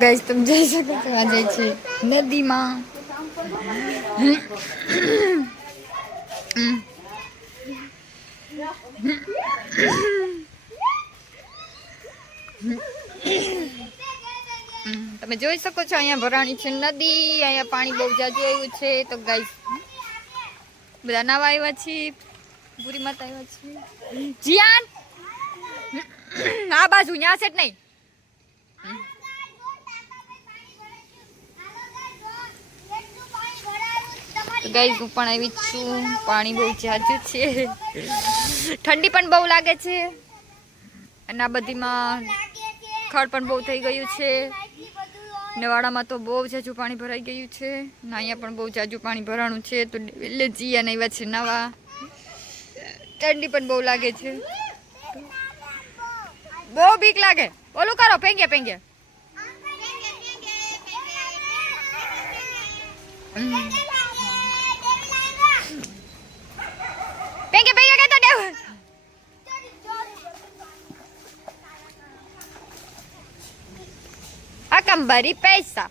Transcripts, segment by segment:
Guys, તમે જઈ શકો છો, આ જાય છે નદીમાં. તમે જોઈ શકો છો, અહીંયા ભરાણી છે નદી, અહીંયા પાણી બહુ જાજુ આવ્યું છે. તો ગાઈસ, બધા નવા આવ્યા છે, પૂરી માતા આવ્યા છે. જીયાન! આ બાજુ, ન્યા છે જ નહીં. ગાઈસ હું પણ આવી છું. પાણી બહુ જાજુ છે. ઠંડી પણ બહુ લાગે છે. અને આ બધીમાં ખડ પણ બહુ થઈ ગયું છે. નવાડામાં તો બહુ જાજુ પાણી ભરાઈ ગયું છે. ને અહીંયા પણ બહુ જાજુ પાણી ભરાણું છે. તો એટલે જીયા ને આવ્યા છે નવા. ઠંડી પણ બહુ લાગે છે. બહુ બીક લાગે. ઓલું કરો પેંગે પેંગે પેંગે Tem que pesa.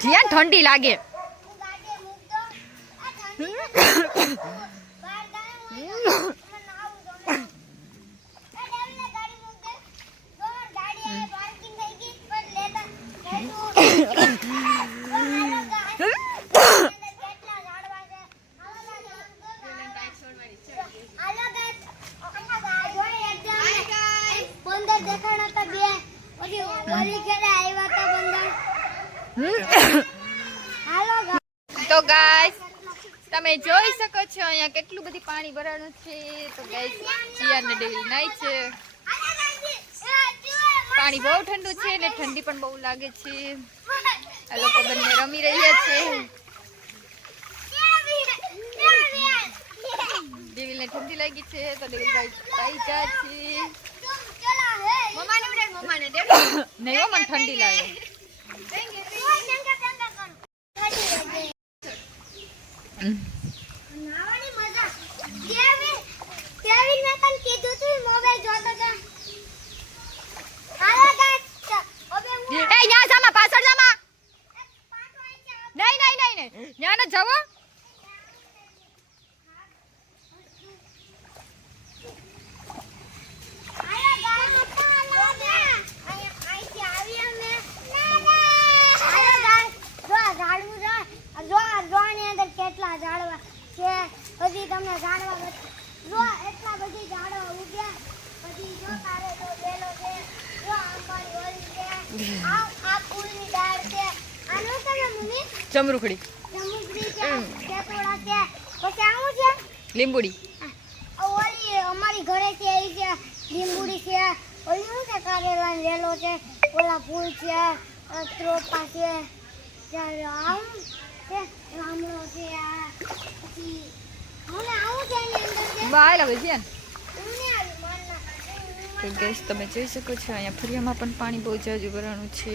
જીયા ઠંડી લાગે બંદર દેખાણ હતા બે ઓલી ઓલી ખેડે આવ્યા હતા બંદર હાલો ગાય તો ગાઈસ તમે જોઈ શકો છો અહીંયા કેટલું બધું પાણી ભરાણું છે. તો ગાઈસ જીયા ને ડેવી નાઈ છે. પાણી બહુ ઠંડુ છે ને ઠંડી પણ બહુ લાગે છે. આ લોકો બંને રમી રહ્યા છે. ડેવિલ ઠંડી લાગી છે. તો ડેવિલ ભાઈ પાઈ જા છે. નહીં હો ઠંડી લાગે. 嗯。છે. પછી તમને બત- જો એટલા બધી ઝાડો ઉગ્યા પછી જો તારે તો બેલો છે. જો આંબાની ઓળી છે. આ આ ફૂલની ડાળ છે. આનું તમે મુની. ચમરુખડી ચમરુખડી છે કેતોડા છે. પછી આવું છે? લીંબુડી. ઓલી અમારી ઘરે છે એ છે લીંબુડી છે. ઓલી શું છે કારેલા લેલો વેલો છે ઓલા ફૂલ છે ત્રોપા છે. ચાલો આવું બાય લાગે છે. તો ગેસ તમે જોઈ શકો છો, અહીંયા ફરિયામાં પણ પાણી બહુ જાજુ ભરાણું છે.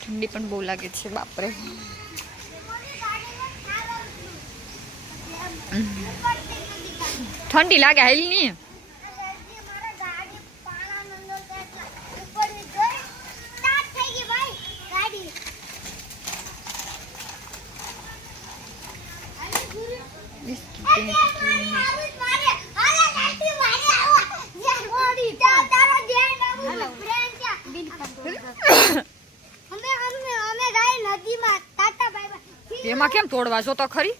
ઠંડી પણ બહુ લાગે છે, બાપરે. ઠંડી લાગે હાલ નહીં. એમાં કેમ તોડવા? જો તો ખરી.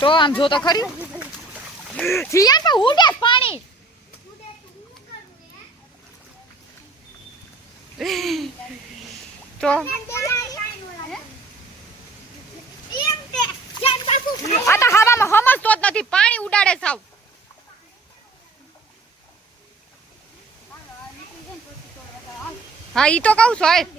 તો આમ જો તો ખરી. જીયાન તો ઉડે પાણી. તો આ તો હવામાં સમજતો જ નથી પાણી ઉડાડે સાવ હા ઈ તો કહું છું